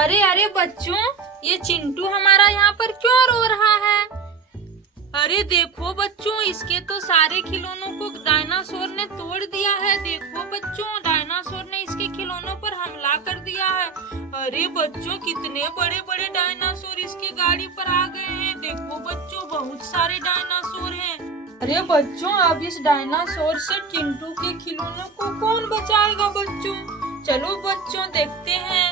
अरे अरे बच्चों, ये चिंटू हमारा यहाँ पर क्यों रो रहा है? अरे देखो बच्चों, इसके तो सारे खिलौनों को डायनासोर ने तोड़ दिया है। देखो बच्चों, डायनासोर ने इसके खिलौनों पर हमला कर दिया है। अरे बच्चों, कितने बड़े बड़े डायनासोर इसके गाड़ी पर आ गए हैं। देखो बच्चों, बहुत सारे डायनासोर हैं। अरे बच्चों, अब इस डायनासोर से चिंटू के खिलौनों को कौन बचाएगा बच्चों? चलो बच्चों, देखते हैं।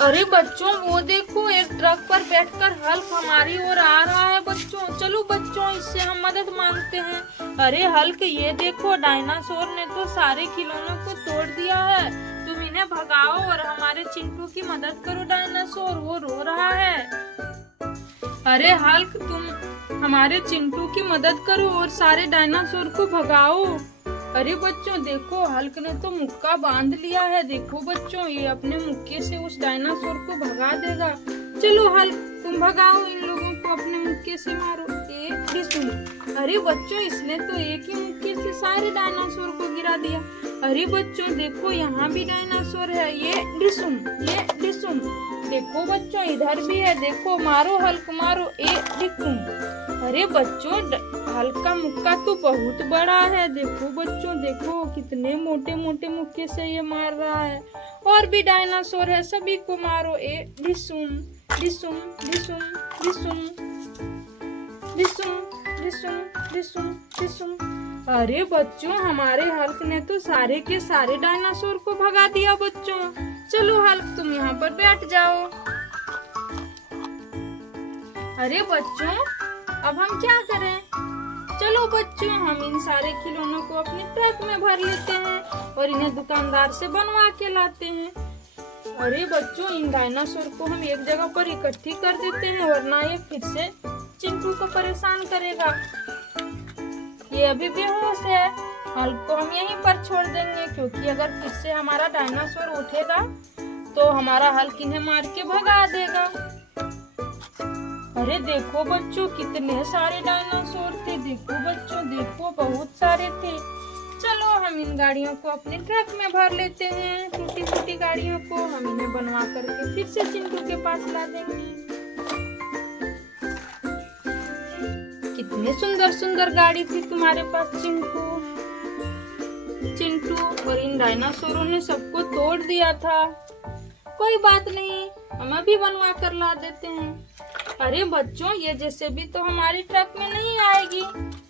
अरे बच्चों, वो देखो, एक ट्रक पर बैठकर हल्क हमारी ओर आ रहा है बच्चों। चलो बच्चों, इससे हम मदद मांगते हैं। अरे हल्क, ये देखो, डायनासोर ने तो सारे खिलौनों को तोड़ दिया है। तुम इन्हें भगाओ और हमारे चिंटू की मदद करो। डायनासोर वो रो रहा है। अरे हल्क, तुम हमारे चिंटू की मदद करो और सारे डायनासोर को भगाओ। अरे बच्चों देखो, हल्क ने तो मुक्का बांध लिया है। देखो बच्चों, ये अपने मुक्के से उस डायनासोर को भगा देगा। चलो हल्क, तुम भगाओ इन लोगों को, अपने मुक्के से मारो। एक डिसुम। अरे बच्चों, इसने तो एक ही मुक्के से सारे डायनासोर को गिरा दिया। अरे बच्चों देखो, यहाँ भी डायनासोर है। ये डिसुम, ये डिसुम। देखो बच्चों, इधर भी है। देखो, मारो हल्क, मारो। एक डिकुम। अरे बच्चों, हल्क का मुक्का तो बहुत बड़ा है। देखो बच्चों, देखो कितने मोटे मोटे मुक्के से ये मार रहा है। और भी डायनासोर है, सभी को मारो। ए डिसुम, डिसुम, डिसुम, डिसुम, डिसुम, डिसुम, डिसुम, डिसुम। अरे बच्चों, हमारे हल्क ने तो सारे के सारे डायनासोर को भगा दिया बच्चों। चलो हल्क, तुम यहाँ पर बैठ जाओ। अरे बच्चों, अब हम क्या करें? चलो बच्चों, हम इन सारे खिलौनों को अपने ट्रक में भर लेते हैं और इन्हें दुकानदार से बनवा के लाते हैं। अरे बच्चों, इन डायनासोर को हम एक जगह पर इकट्ठी कर देते हैं, वरना ये फिर से चिंटू को परेशान करेगा। ये अभी बेहोश है। हल्क को हम यहीं पर छोड़ देंगे, क्योंकि अगर फिर से हमारा डायनासोर उठेगा तो हमारा हल्क इन्हें मार के भगा देगा। अरे देखो बच्चों, कितने सारे डायनासोर थे। देखो बच्चों, देखो बहुत सारे थे। चलो हम इन गाड़ियों को अपने ट्रक में भर लेते हैं। टूटी फूटी गाड़ियों को हम इन्हें बनवा करके फिर से चिंटू के पास ला देंगे। कितने सुंदर सुंदर गाड़ी थी तुम्हारे पास चिंटू। चिंटू, और इन डायनासोरों ने सबको तोड़ दिया था। कोई बात नहीं, हम अभी बनवा कर ला देते हैं। अरे बच्चों, ये जैसे भी तो हमारी ट्रक में नहीं आएगी।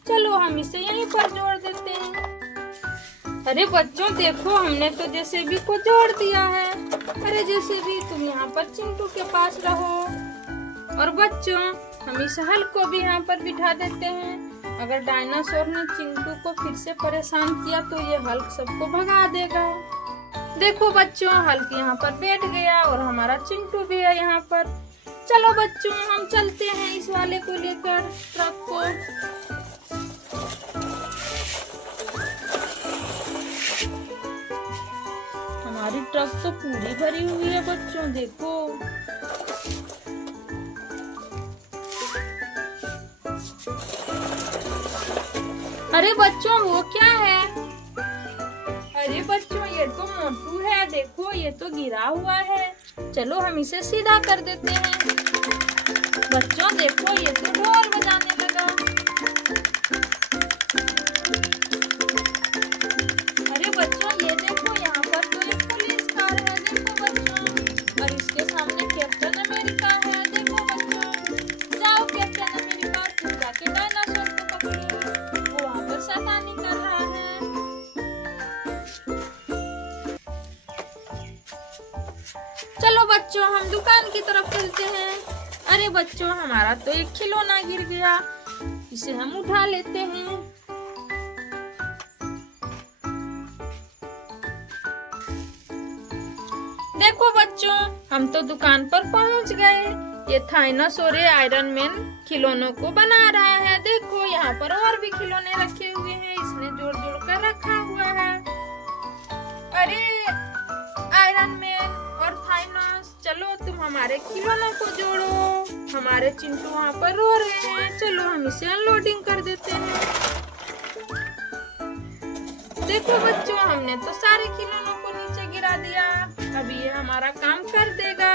चलो हम इसे यहीं पर जोड़ देते हैं। अरे बच्चों देखो, हमने तो जैसे भी को जोड़ दिया है। अरे जैसे भी, तुम यहाँ पर चिंटू के पास रहो। और बच्चों, हम इस हल्क को भी यहाँ पर बिठा देते हैं। अगर डायनासोर ने चिंटू को फिर से परेशान किया तो ये हल्क सबको भगा देगा। देखो बच्चों, हल्क यहाँ पर बैठ गया और हमारा चिंटू भी है यहाँ पर। चलो बच्चों, हम चलते हैं इस वाले को लेकर, ट्रक को। हमारी ट्रक तो पूरी भरी हुई है बच्चों, देखो। अरे बच्चों, वो क्या है? अरे बच्चों, ये तो मोटू है। देखो, ये तो गिरा हुआ है। चलो हम इसे सीधा कर देते हैं। बच्चों देखो, ये तो ढोल बजाने लगा। अरे बच्चों, ये देखो, यहाँ पर तो एक पुलिस कार है। देखो बच्चों, और इसके सामने कैप्टन अमेरिका है। देखो बच्चों, जाओ कैप्टन अमेरिका, तुम जाके डायनासोर को पकड़ो। वो वहाँ पर शैतानी कर रहा है। चलो बच्चों, हम दुकान की तरफ चलते हैं। अरे बच्चों, हमारा तो एक खिलौना गिर गया, इसे हम उठा लेते हैं। देखो बच्चों, हम तो दुकान पर पहुंच गए। ये थाइनासोर आयरन मैन खिलौनों को बना रहा है। देखो, यहाँ पर और भी खिलौने रखे हुए हैं, इसने जोड़ जोड़ कर रखा हुआ है। अरे आयरन मैन और थाइनोस, चलो तुम हमारे खिलौनों को जोड़ो। हमारे चिंटू वहाँ पर रो रहे हैं। चलो हम इसे अनलोडिंग कर देते हैं। देखो बच्चों, हमने तो सारे खिलौनों को ला दिया। अब ये हमारा काम कर देगा।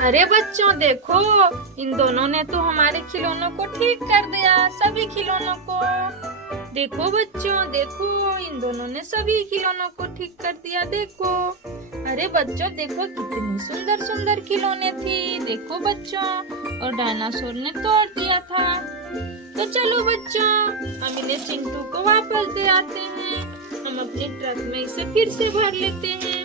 अरे बच्चों देखो, इन दोनों ने तो हमारे खिलौनों को ठीक कर दिया, सभी खिलौनों को। देखो बच्चों देखो, इन दोनों ने सभी खिलौनों को ठीक कर दिया। देखो, अरे बच्चों देखो कितनी सुंदर सुंदर खिलौने थी। देखो बच्चों, और डायनासोर ने तोड़ दिया था। तो चलो बच्चों, हम इन्हें चिंटू को वापस दे आते हैं। हम अपने ट्रक में इसे फिर से भर लेते हैं।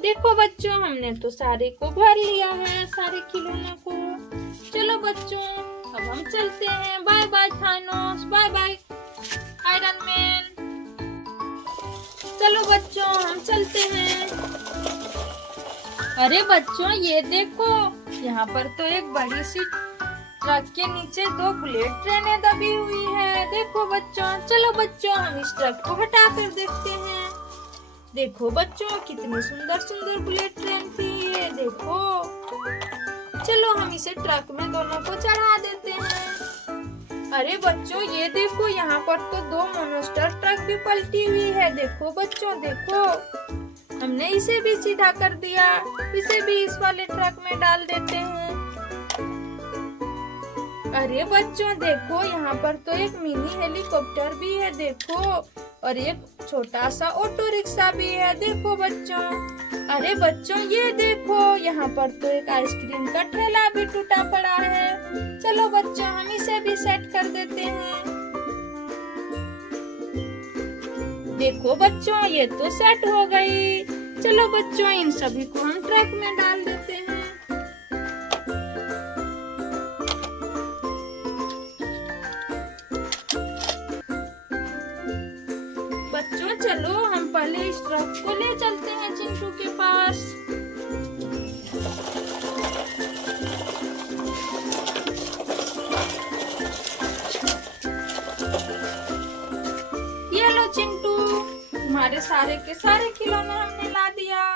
देखो बच्चों, हमने तो सारे को भर लिया है, सारे खिलौनों को। चलो बच्चों, अब हम चलते हैं। Bye bye Thanos, bye bye Iron Man. चलो बच्चों, हम चलते हैं। अरे बच्चों ये देखो, यहाँ पर तो एक बड़ी सी ट्रक के नीचे 2 बुलेट ट्रेनें दबी हुई है। देखो बच्चों, चलो बच्चों, हम इस ट्रक को हटा कर देखते हैं। देखो बच्चों, कितनी सुंदर सुंदर बुलेट ट्रेन थी ये। देखो, चलो हम इसे ट्रक में दोनों को चढ़ा देते हैं। अरे बच्चों ये देखो, यहाँ पर तो 2 मोनोस्टर ट्रक भी पलटी हुई है। देखो बच्चों देखो, हमने इसे भी सीधा कर दिया। इसे भी इस वाले ट्रक में डाल देते हैं। अरे बच्चों देखो, यहाँ पर तो एक मिनी हेलीकॉप्टर भी है। देखो, और एक छोटा सा ऑटो रिक्शा भी है। देखो बच्चों, अरे बच्चों ये देखो, यहाँ पर तो एक आइसक्रीम का ठेला भी टूटा पड़ा है। चलो बच्चों, हम इसे भी सेट कर देते हैं। देखो बच्चों, ये तो सेट हो गई। चलो बच्चों, इन सभी को हम ट्रक में डाल देते हैं। बच्चों चलो, हम पहले इस ट्रक को ले चलते हैं चिंटू के पास। ये लो चिंटू, तुम्हारे सारे के सारे खिलौने हमने ला दिया।